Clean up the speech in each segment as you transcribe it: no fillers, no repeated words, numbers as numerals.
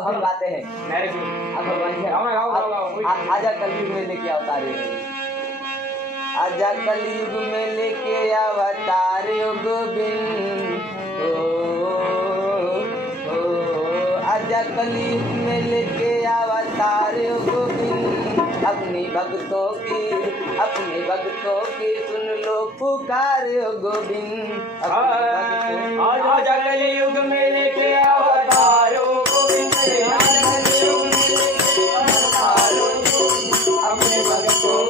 अब हम गाते हैं। अब भगवान जी आजा कलयुग में लेके अवतारे, आजा कलयुग में लेके अवतारे गोविंद, आजा कलयुग में लेके अवतारे गोविंद। अपने भक्तों की सुन लो पुकार गोविंद। आजा कलयुग में लेके अवतार गोविंद, आजा कलयुग में लेके अवतार गोविंद। अपने भक्तों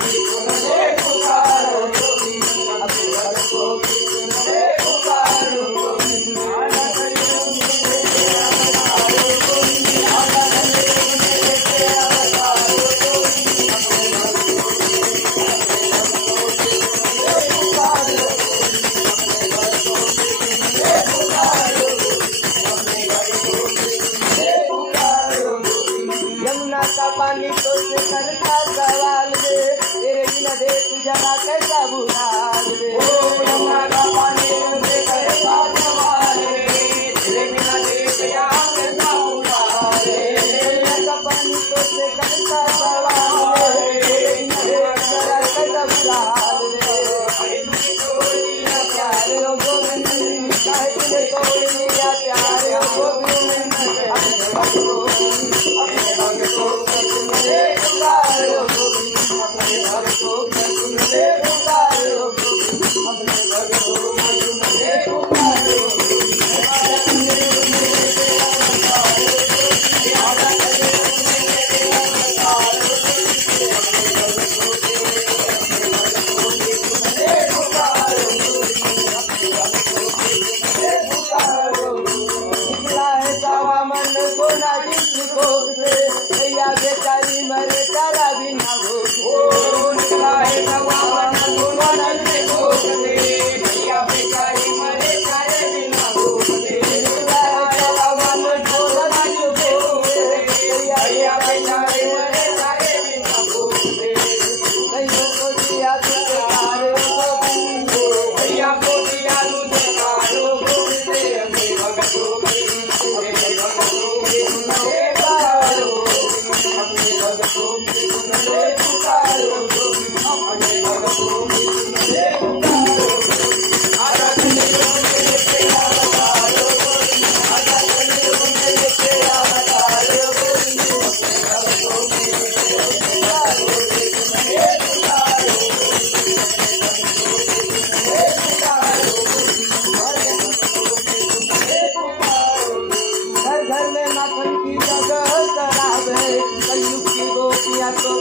की सुन ले पुकारो गोविंद, अपने भक्तों की सुन ले पुकारो गोविंद। आजा कलयुग में लेके अवतार गोविंद, आजा कलयुग में लेके अवतार गोविंद। अपने भक्तों की यमुना का पानी तो से करता सवाल रे, तेरे बिना देख जरा कैसा बुलाल रे। यमुना का पानी तुझसे करता सवाल रे, तेरे बिना देख यहाँ कैसा बुलाल रे। यमुना का पानी तो से करता सवाल रे, तेरे बिना देख जरा कैसा बुलाल रे। प्यार हो गोविंद, काहे तुझे कोई लिया प्यार हो गोविंद। अपने भक्तों की सुन ले पुकारो गोविंद, अपने भक्तों की सुन ले पुकारो गोविंद, अपने भक्तों की सुन ले पुकारो गोविंद। निकला है सावा मन को ना जिसको से, भैया बेचारी मरे तारा बिना भूख से। निकला है सवा मन को ना जिसको से, भैया बेचारी मरे तारे बिना भूख से। निकला है सावा मन को ना जिसको से, भैया बेचारी मरे तारे बिना भूख से। कईयों को दिया पुकार गोविंद, भैया को दिया तुझे कारो गोविंद। अपने भक्तों की सुन ले पुकारो गोविंद, अपने भक्तों की सुन ले पुकारो गोविंद, अपने भक्तों की सुन ले पुकारो गोविंद। आजा कलयुग में लेके अवतारो गोविंद, आजा कलयुग में लेके अवतारो गोविंद। अपने भक्तों की सुन ले पुकारो गोविंद, सुन ले पुकारो घर घर में माखन की जगह शराब है, कलयुग की गोपियां तो